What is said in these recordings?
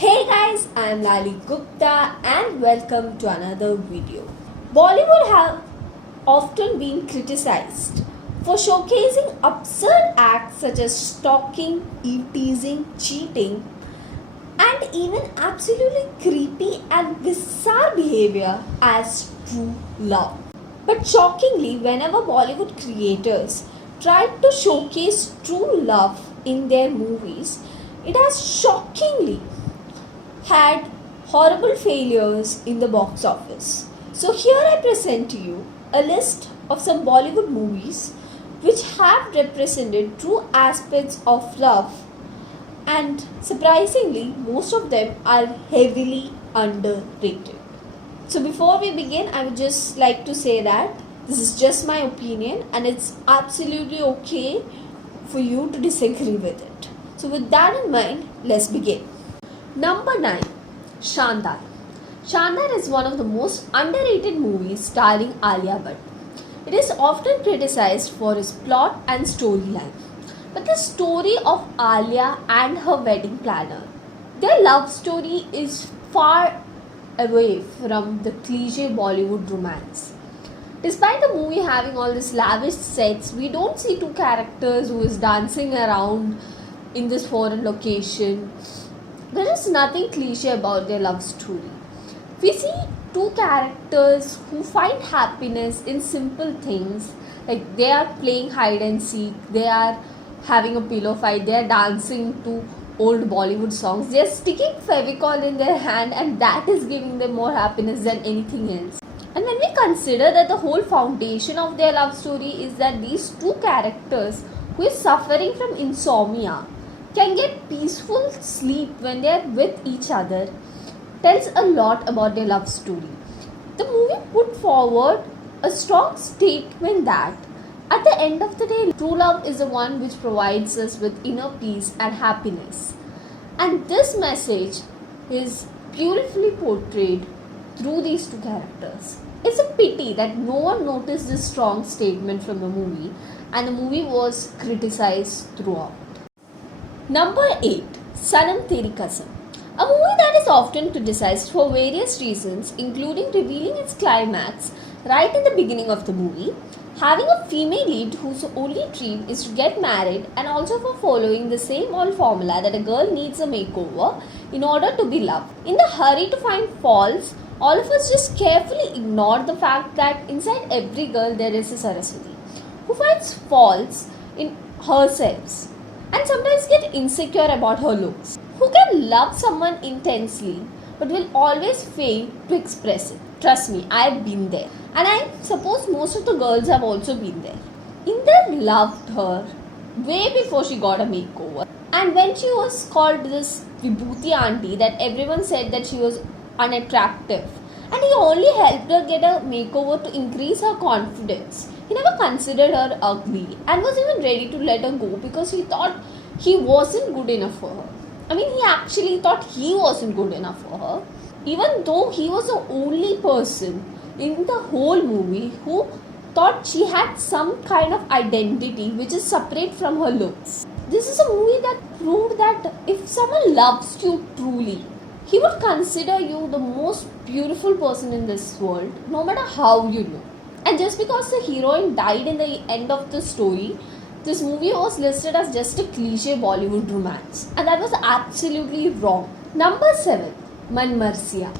Hey guys, I am Lali Gupta and welcome to another video. Bollywood have often been criticized for showcasing absurd acts such as stalking, teasing, cheating, and even absolutely creepy and bizarre behavior as true love. But shockingly, whenever Bollywood creators tried to showcase true love in their movies, it has shockingly had horrible failures in the box office. So, here I present to you a list of some Bollywood movies which have represented true aspects of love, and surprisingly, most of them are heavily underrated. So, before we begin, I would just like to say that this is just my opinion and it's absolutely okay for you to disagree with it. So, with that in mind, let's begin. Number 9, Shandar. Shandar is one of the most underrated movies starring Alia Bhatt. It is often criticized for its plot and storyline. But the story of Alia and her wedding planner, their love story is far away from the cliche Bollywood romance. Despite the movie having all these lavish sets, we don't see two characters who is dancing around in this foreign location. There is nothing cliche about their love story. We see two characters who find happiness in simple things, like they are playing hide and seek, they are having a pillow fight, they are dancing to old Bollywood songs, they are sticking Fevicol in their hand, and that is giving them more happiness than anything else. And when we consider that the whole foundation of their love story is that these two characters who is suffering from insomnia can get peaceful sleep when they are with each other, tells a lot about their love story. The movie put forward a strong statement that at the end of the day, true love is the one which provides us with inner peace and happiness. And this message is beautifully portrayed through these two characters. It's a pity that no one noticed this strong statement from the movie, and the movie was criticized throughout. Number 8, Sanam Teri Kasam. A movie that is often criticized for various reasons, including revealing its climax right in the beginning of the movie, having a female lead whose only dream is to get married, and also for following the same old formula that a girl needs a makeover in order to be loved. In the hurry to find faults, all of us just carefully ignore the fact that inside every girl there is a Saraswati who finds faults in herself and sometimes get insecure about her looks, who can love someone intensely but will always fail to express it. Trust me, I've been there. And I suppose most of the girls have also been there. Inder loved her way before she got a makeover. And when she was called this Vibhuti auntie, that everyone said that she was unattractive. And he only helped her get a makeover to increase her confidence. He never considered her ugly and was even ready to let her go because he thought he wasn't good enough for her. I mean, he actually thought he wasn't good enough for her, even though he was the only person in the whole movie who thought she had some kind of identity which is separate from her looks. This is a movie that proved that if someone loves you truly, he would consider you the most beautiful person in this world, no matter how you look. And just because the heroine died in the end of the story, this movie was listed as just a cliche Bollywood romance. And that was absolutely wrong. Number 7, Man Marsiya.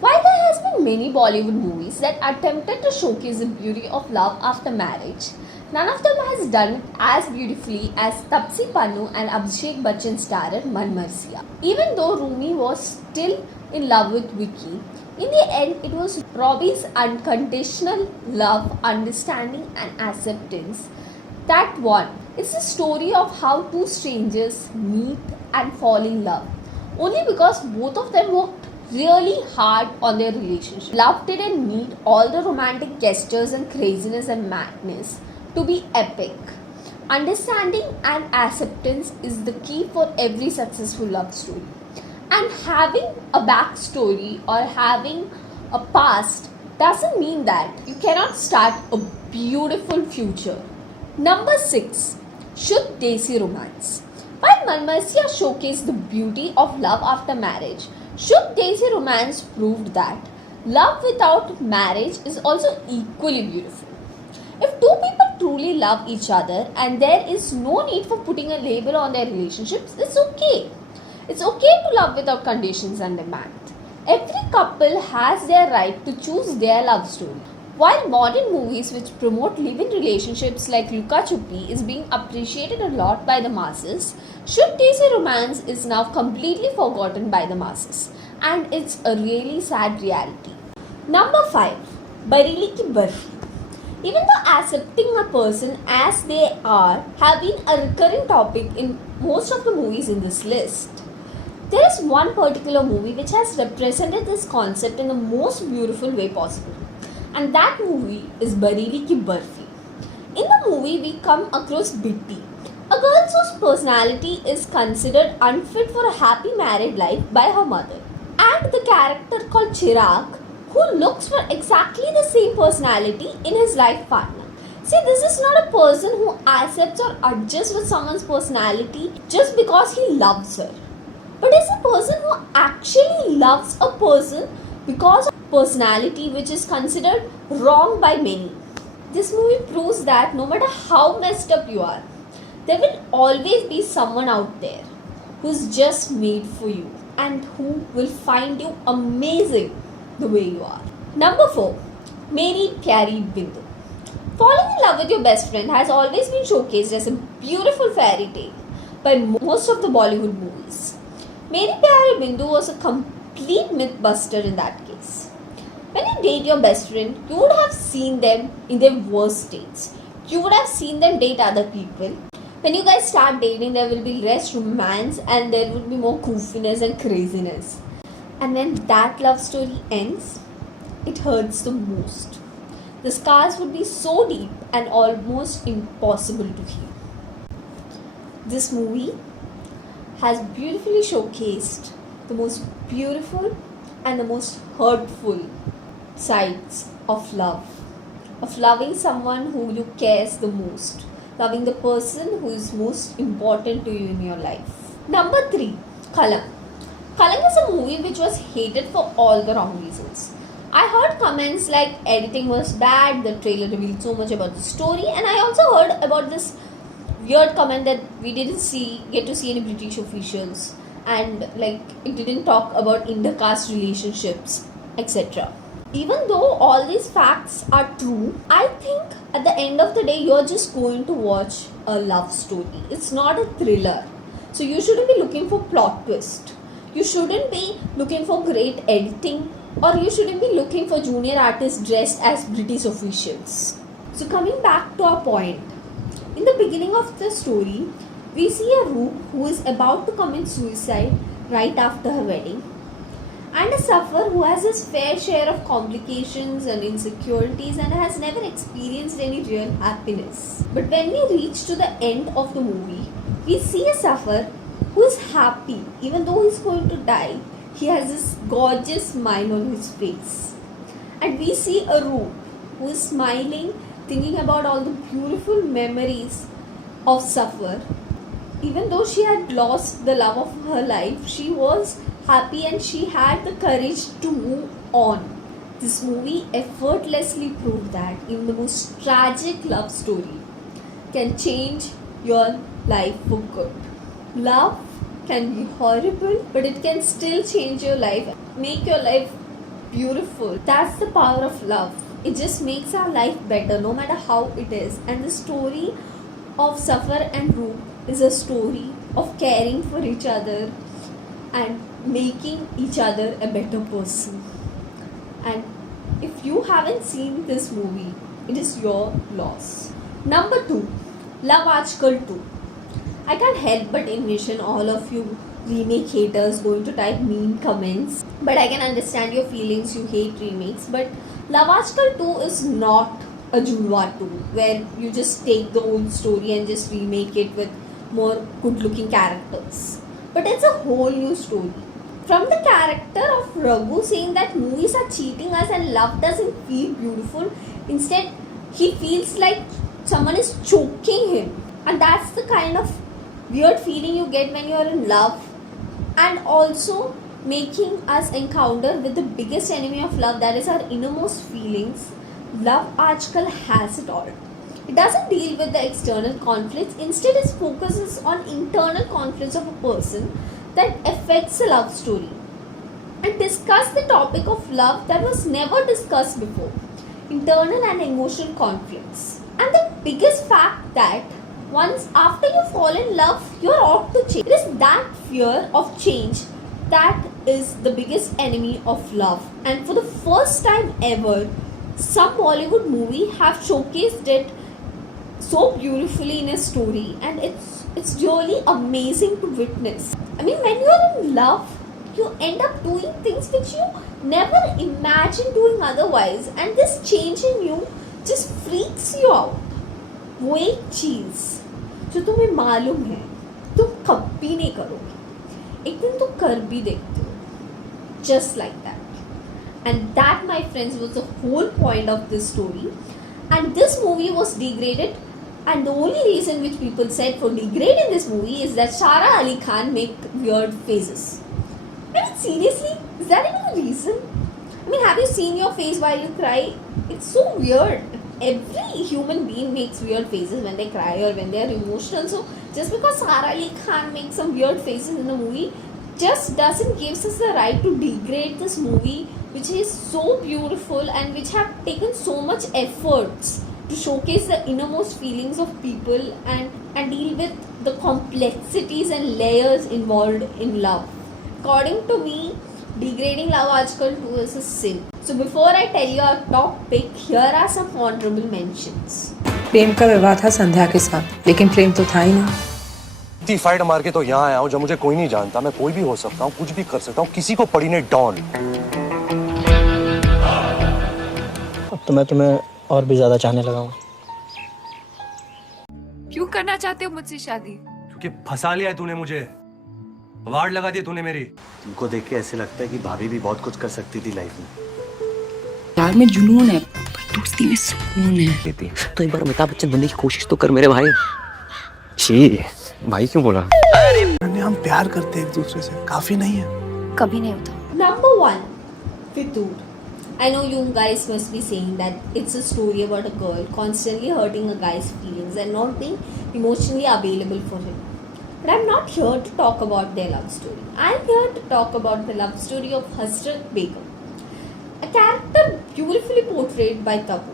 While there has been many Bollywood movies that attempted to showcase the beauty of love after marriage, none of them has done it as beautifully as Tapsi Pannu and Abhishek Bachchan starred Man Marsiya. Even though Rumi was still in love with Vicky, in the end it was Robbie's unconditional love, understanding and acceptance that won. It's a story of how two strangers meet and fall in love, only because both of them worked really hard on their relationship. Love didn't need all the romantic gestures and craziness and madness to be epic. Understanding and acceptance is the key for every successful love story. And having a backstory or having a past doesn't mean that you cannot start a beautiful future. Number 6, Shuddh Desi Romance. While Manmasya showcased the beauty of love after marriage, Shubh Desi Romance proved that love without marriage is also equally beautiful. If two people truly love each other and there is no need for putting a label on their relationships, it's okay. It's okay to love without conditions and demand. Every couple has their right to choose their love story. While modern movies which promote live-in relationships like Luka Chuppi is being appreciated a lot by the masses, Should Desi Romance is now completely forgotten by the masses, and it's a really sad reality. Number 5. Bareilly Ki Barfi. Even though accepting a person as they are have been a recurring topic in most of the movies in this list, there is one particular movie which has represented this concept in the most beautiful way possible. And that movie is Bareilly Ki Barfi. In the movie, we come across Bitti, a girl whose personality is considered unfit for a happy married life by her mother, and the character called Chirag, who looks for exactly the same personality in his life partner. See, this is not a person who accepts or adjusts with someone's personality just because he loves her, but is a person who actually loves a person because of personality which is considered wrong by many. This movie proves that no matter how messed up you are, there will always be someone out there who's just made for you and who will find you amazing the way you are. Number 4. Meri Pyari Bindu. Falling in love with your best friend has always been showcased as a beautiful fairy tale by most of the Bollywood movies. Meri Pyari Bindu was a complete myth buster in that case. When you date your best friend, you would have seen them in their worst states. You would have seen them date other people. When you guys start dating, there will be less romance and there would be more goofiness and craziness. And when that love story ends, it hurts the most. The scars would be so deep and almost impossible to heal. This movie has beautifully showcased the most beautiful and the most hurtful sides of love. Of loving someone who you cares the most. Loving the person who is most important to you in your life. Number 3. Kalank. Kalank is a movie which was hated for all the wrong reasons. I heard comments like editing was bad, the trailer revealed so much about the story, and I also heard about this weird comment that we didn't get to see any British officials, and like it didn't talk about intercaste relationships, etc. Even though all these facts are true, I think at the end of the day you're just going to watch a love story. It's not a thriller. So you shouldn't be looking for plot twist. You shouldn't be looking for great editing, or you shouldn't be looking for junior artists dressed as British officials. So coming back to our point, in the beginning of the story, we see a Roop who is about to commit suicide right after her wedding, and a Safar who has his fair share of complications and insecurities and has never experienced any real happiness. But when we reach to the end of the movie, we see a Safar who is happy even though he's going to die. He has this gorgeous smile on his face. And we see a Roop who is smiling, thinking about all the beautiful memories of Safar. Even though she had lost the love of her life, she was happy and she had the courage to move on. This movie effortlessly proved that even the most tragic love story can change your life for good. Love can be horrible, but it can still change your life, make your life beautiful. That's the power of love. It just makes our life better no matter how it is. And the story of Safar and Roop is a story of caring for each other and making each other a better person. And if you haven't seen this movie, it is your loss. Number 2. Love Aajkal 2. I can't help but envision all of you remake haters going to type mean comments. But I can understand your feelings, you hate remakes. But Love Aajkal 2 is not a Judwaa 2 where you just take the old story and just remake it with more good looking characters. But it's a whole new story. From the character of Raghu saying that movies are cheating us and love doesn't feel beautiful, instead he feels like someone is choking him. And that's the kind of weird feeling you get when you are in love, and also making us encounter with the biggest enemy of love, that is our innermost feelings. Love Ajkal has it all. It doesn't deal with the external conflicts, instead it focuses on internal conflicts of a person that affects the love story, and discuss the topic of love that was never discussed before, internal and emotional conflicts. And the biggest fact that once after you fall in love, you're out to change. It is that fear of change that is the biggest enemy of love. And for the first time ever, some Bollywood movie have showcased it so beautifully in a story, and it's really amazing to witness. I mean, when you're in love, you end up doing things which you never imagined doing otherwise, and this change in you just freaks you out. वो एक चीज़ जो तुम्हें मालूम है तुम कभी नहीं करोगे, एक दिन तुम कर भी देखते हो, just like that. And that, my friends, was the whole point of this story. And this movie was degraded, and the only reason which people said for degrading this movie is that Sara Ali Khan make weird faces. I mean, seriously, is that even a reason? I mean, have you seen your face while you cry? It's so weird. Every human being makes weird faces when they cry or when they are emotional. So just because Sara Ali Khan makes some weird faces in a movie just doesn't give us the right to degrade this movie, which is so beautiful and which have taken so much efforts to showcase the innermost feelings of people and deal with the complexities and layers involved in love. According to me, degrading love आजकल too is a sin. So before I tell you our top pick, here are some honorable mentions. प्रेम का विवाह था संध्या के साथ, लेकिन प्रेम तो था ही नहीं। इतनी फाइट मार के तो यहाँ आया हूँ जब मुझे कोई नहीं जानता, मैं कोई भी हो सकता हूँ, कुछ भी कर सकता हूँ, किसी को पड़ी नहीं डॉन। अब तो मैं तुम्हें और भी ज्यादा चाहने लगा हूँ। क्यों करना चाहते हो मुझसे शादी? क्योंकि फंसा लिया है तूने मुझे, वार्ड लगा दी तूने मेरी। तुमको देख के ऐसे लगता है कि भाभी भी बहुत कुछ कर सकती थी लाइफ में। प्यार में जुनून है पर दोस्ती में सुकून है। तो एक बार अमिताभ बच्चन बनने की कोशिश तो कर मेरे भाई। छी, भाई क्यों बोला? हम प्यार करते हैं एक दूसरे से, काफी नहीं है? कभी नहीं होता। Number 1, Fitur. I know you guys must be saying that it's a story about a girl constantly hurting a guy's feelings and not being emotionally available for him. But I'm not here to talk about their love story. I'm here to talk about the love story of Hasrat Begum, a character beautifully portrayed by Tabu.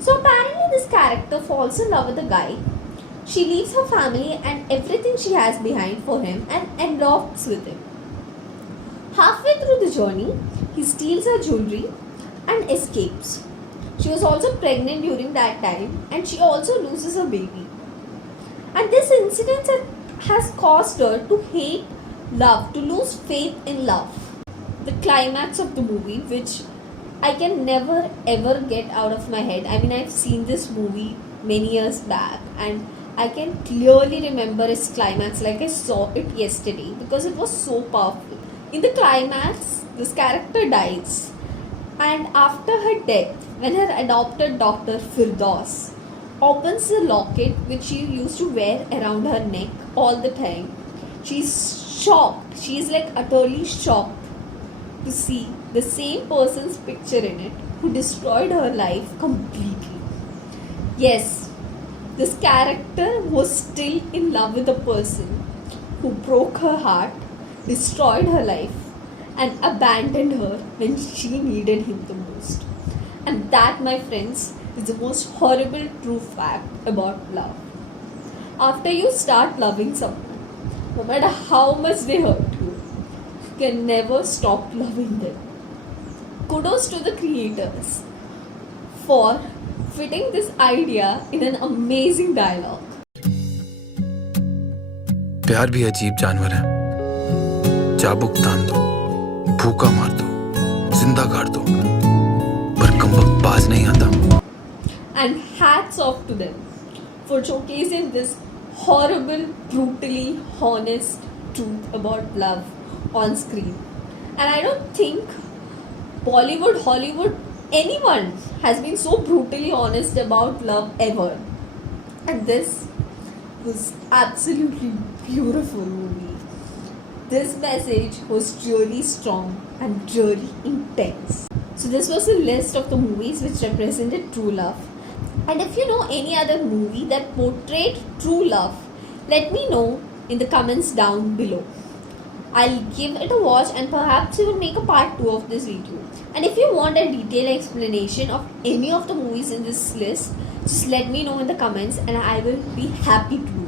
So apparently this character falls in love with a guy. She leaves her family and everything she has behind for him and elopes with him. Halfway through the journey, he steals her jewelry and escapes. She was also pregnant during that time and she also loses her baby. And this incident has caused her to hate love, to lose faith in love. The climax of the movie, which I can never ever get out of my head. I mean, I've seen this movie many years back and I can clearly remember its climax like I saw it yesterday because it was so powerful. In the climax, this character dies, and after her death, when her adopted daughter Firdaus opens the locket which she used to wear around her neck all the time, she's shocked. She's like utterly shocked to see the same person's picture in it who destroyed her life completely. Yes, this character was still in love with a person who broke her heart, destroyed her life, and abandoned her when she needed him the most. And that, my friends, is the most horrible true fact about love. After you start loving someone, no matter how much they hurt you, you can never stop loving them. Kudos to the creators for fitting this idea in an amazing dialogue. प्यार भी अजीब जानवर है, चाबुक तान दो, भूखा मार दो, जिंदा गाड़ दो, पर कमबख्त बाज नहीं आता. And hats off to them for showcasing this horrible, brutally honest truth about love on screen. And I don't think Bollywood, Hollywood, anyone has been so brutally honest about love ever. And this was absolutely beautiful movie. This message was really strong and really intense. So this was a list of the movies which represented true love. And if you know any other movie that portrayed true love, let me know in the comments down below. I'll give it a watch and perhaps we will make a part 2 of this video. And if you want a detailed explanation of any of the movies in this list, just let me know in the comments and I will be happy to do